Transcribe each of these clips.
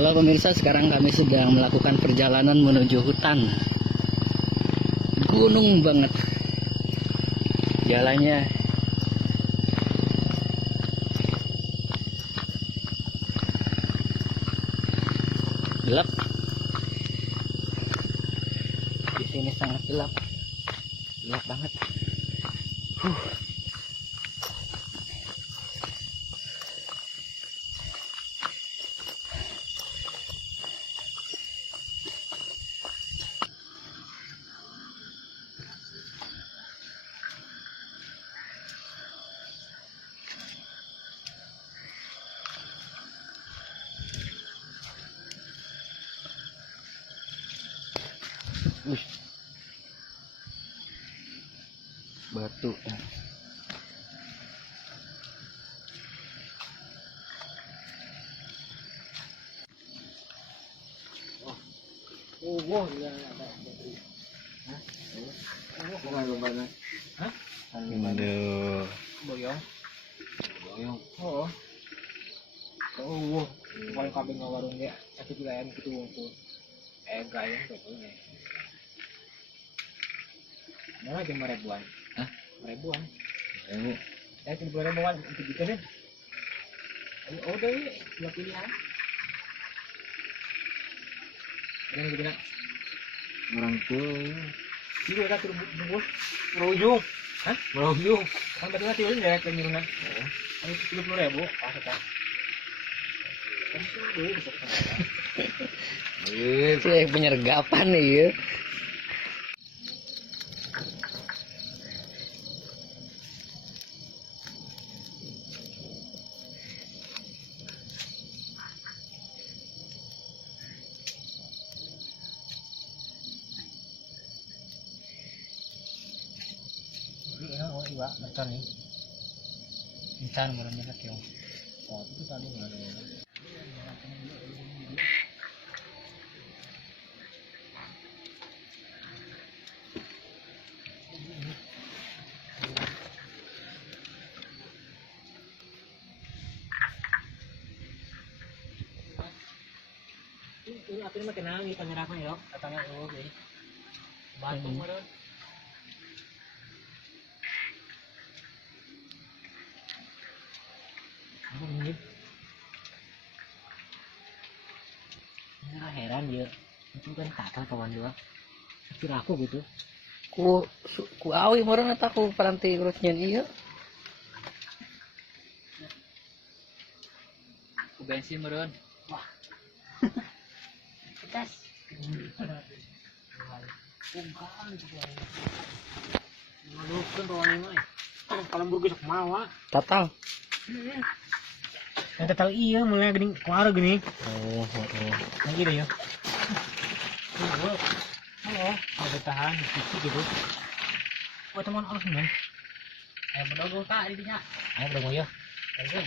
Halo pemirsa, sekarang kami sedang melakukan perjalanan menuju hutan. Gunung banget jalannya. Gelap. Di sini sangat gelap. Gelap banget. Batu. Aduh. Boyong. Oo. Oo. Kalau kami nga warung dia, sakit wilayah gitu wongko. Gayang pokoknya. Mana cuma ribuan? Hah? Ribuan. Ayo. Ya cuma ribuan untuk gitu deh. Ayo udah ya, dua pilihan. Yang gitu nak. Orang tuh. Itu ada turun bungkus. Merujung. Hah? Merujung. Kan tadi nanti udah ya penyurunan. Ayo 30.000 pas kan. Kan itu dulu besok. Itu penyergapan nih ya. Oh iya, macam ni. Insan mulanya kat yo. Oh, itu tadi mana ya? Itu apa ni makan nami penyerapan yo, katanya oh okay. Batu mana? Ini heran dia, itu kan kakak kawan dia, kira aku gitu. Ku awi moron eta ku paranti urusnya ieu. Ku bensin meureun. Wah, tes. Bongkar juga. Malukan bawaan ini mah. Kalau buruk sok mawa. Tatang. Yang tahu iya mulai gini, kuara gini. Oh. Lagi deh ya. Halo, ada tahan, gitu. Oh teman harus nih. Ayo berdogo tak ini nya. Ayo berdogo ya. Ayo.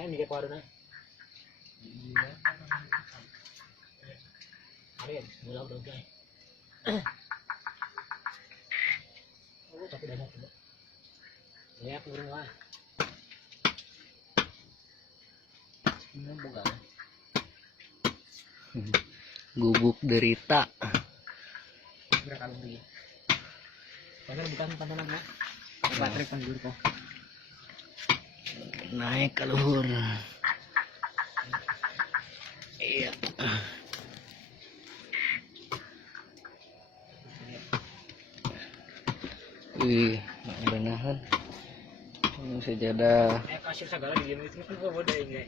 Ayo nih kuara nih. Iya. Ayo, mulai berdogo. Oh tapi dah nak. Ya turun lah. Ini bukan. Gubuk derita. Berapa kali dia? Padahal bukan pantanan ya. Baterai panjur kok. Naik ke luhur. Iya. Wih, benahan. Ini sejadah Kasih segala di sini itu kan udah ini.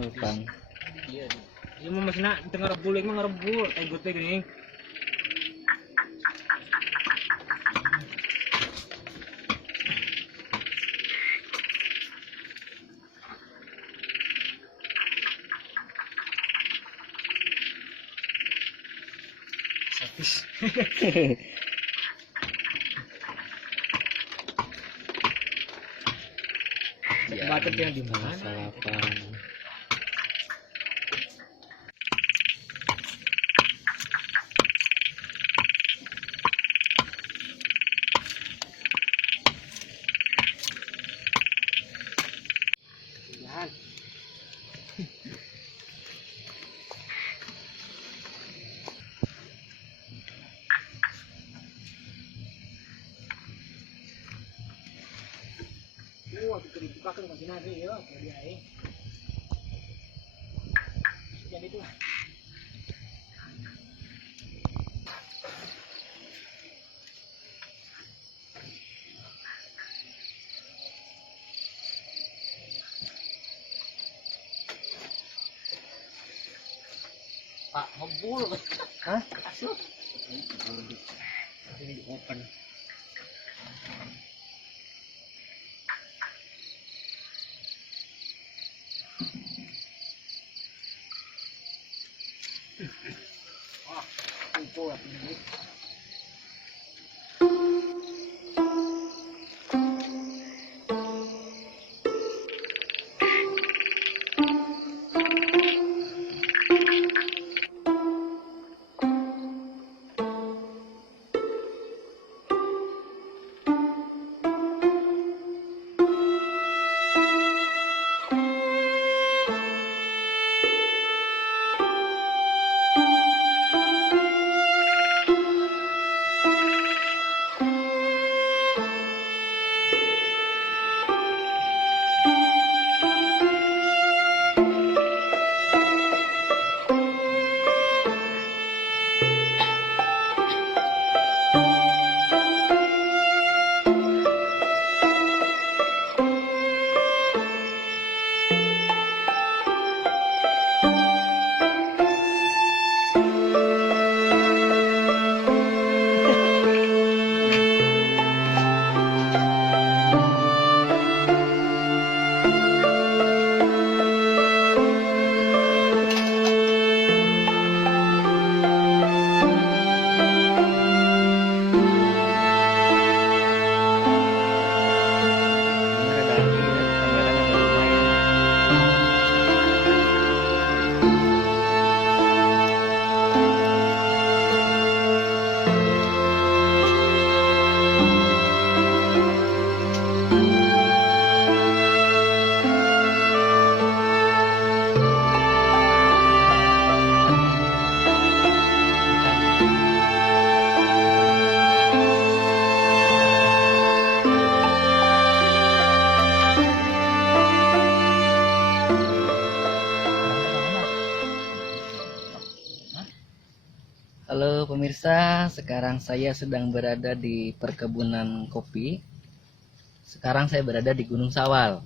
hutan. Iya. Ini mau masih nak tengah rebul, emang rebul. Kayak gue gini. Sapis. Batet yang di mana? Salapan. Tahan. Wah, dibukakan kok dinari ya, jadi ae. Jadi itu. Pak, ngebul. Hah? Asuh. Ini di open. Wah, kumpul ini. Halo pemirsa, sekarang saya sedang berada di perkebunan kopi. Sekarang saya berada di Gunung Sawal.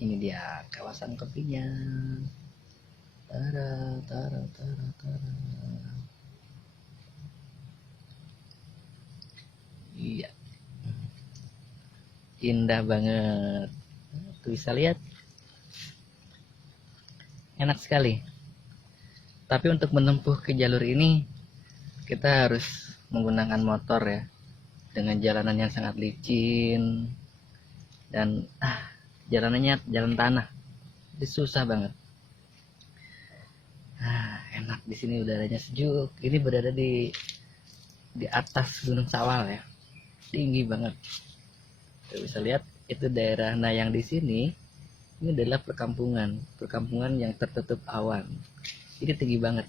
Ini dia kawasan kopinya. Tara, tara, tara, tara. Iya, indah banget. Tuh bisa lihat, enak sekali. Tapi untuk menempuh ke jalur ini kita harus menggunakan motor ya, dengan jalanan yang sangat licin dan jalanannya jalan tanah, jadi susah banget. Enak di sini, udaranya sejuk. Ini berada di atas Gunung Sawal ya, tinggi banget. Kita bisa lihat itu daerah. Nah yang di sini ini adalah perkampungan yang tertutup awan. Ini tinggi banget.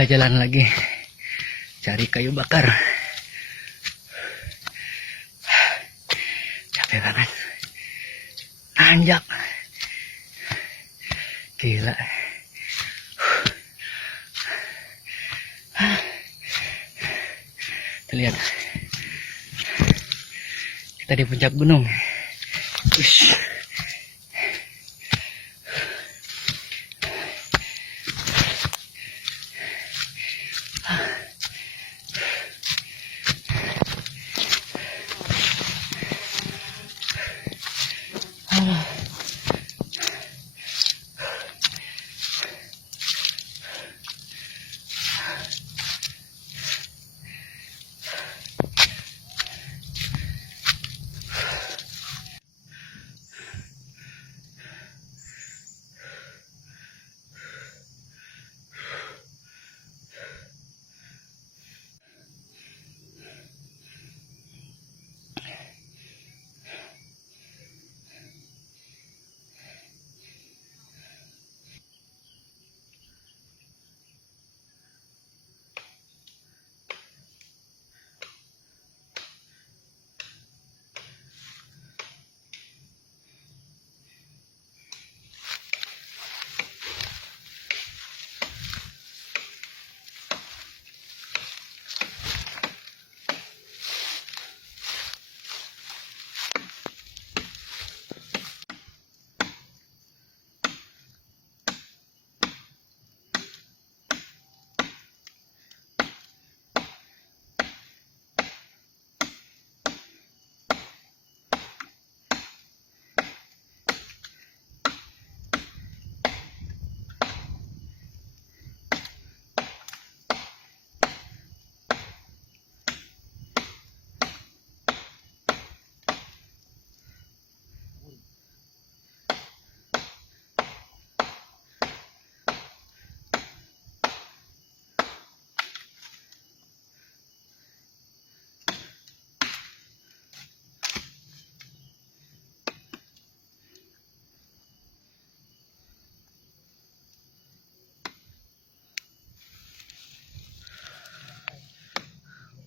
Kita jalan lagi cari kayu bakar. Capek banget, nanjak, gila. Lihat, kita di puncak gunung. Ush.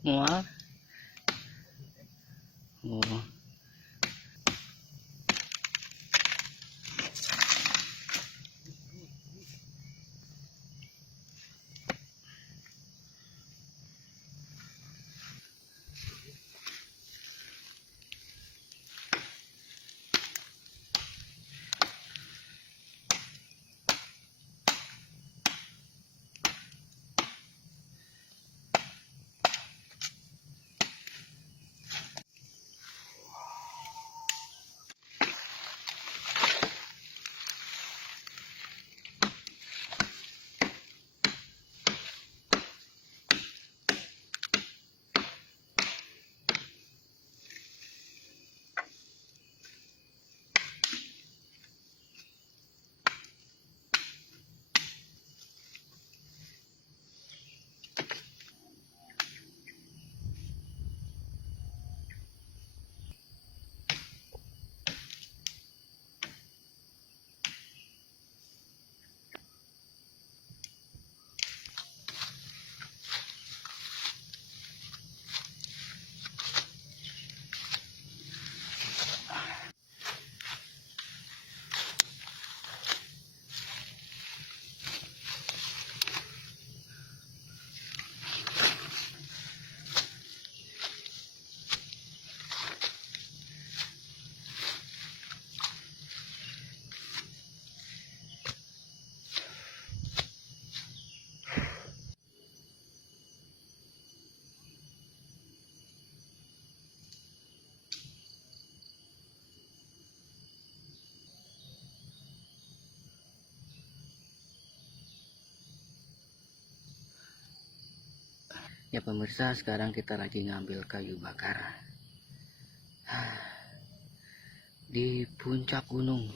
Mual. Oh. Ya pemirsa, sekarang kita lagi ngambil kayu bakar di puncak gunung,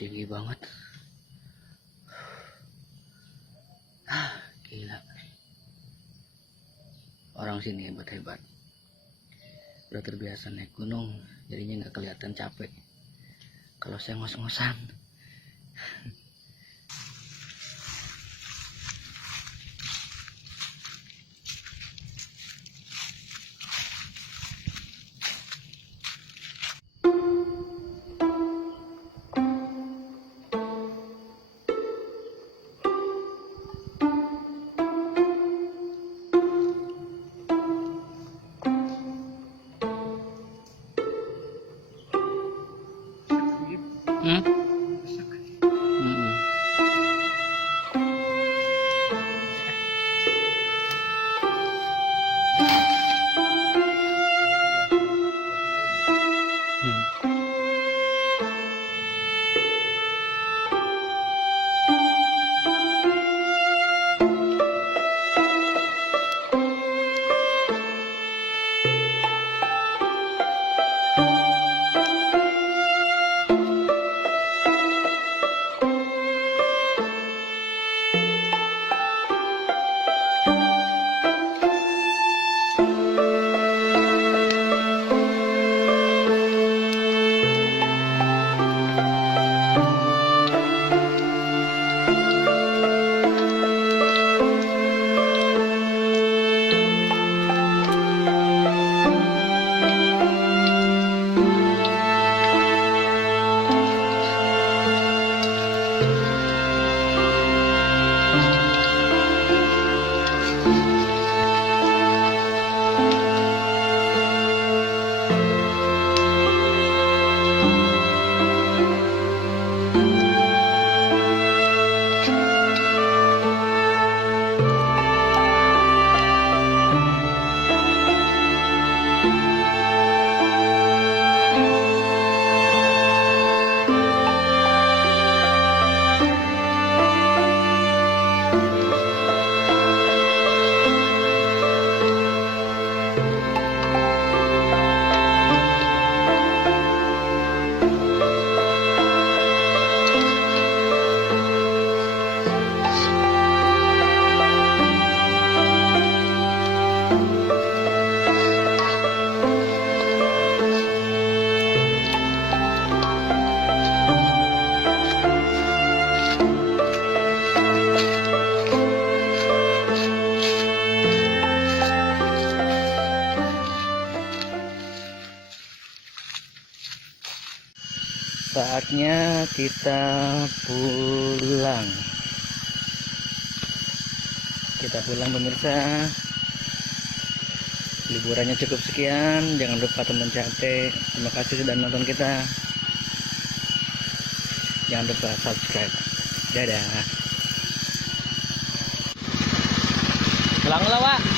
tinggi banget. Gila, orang sini hebat-hebat, udah terbiasa naik gunung, jadinya nggak kelihatan capek. Kalau saya ngos-ngosan. Hmm? Mm-mm. Hmm. Saatnya kita pulang. Kita pulang pemirsa. Liburannya cukup sekian. Jangan lupa teman cate. Terima kasih sudah nonton kita. Jangan lupa subscribe. Dadah. Pulang lah, Wak.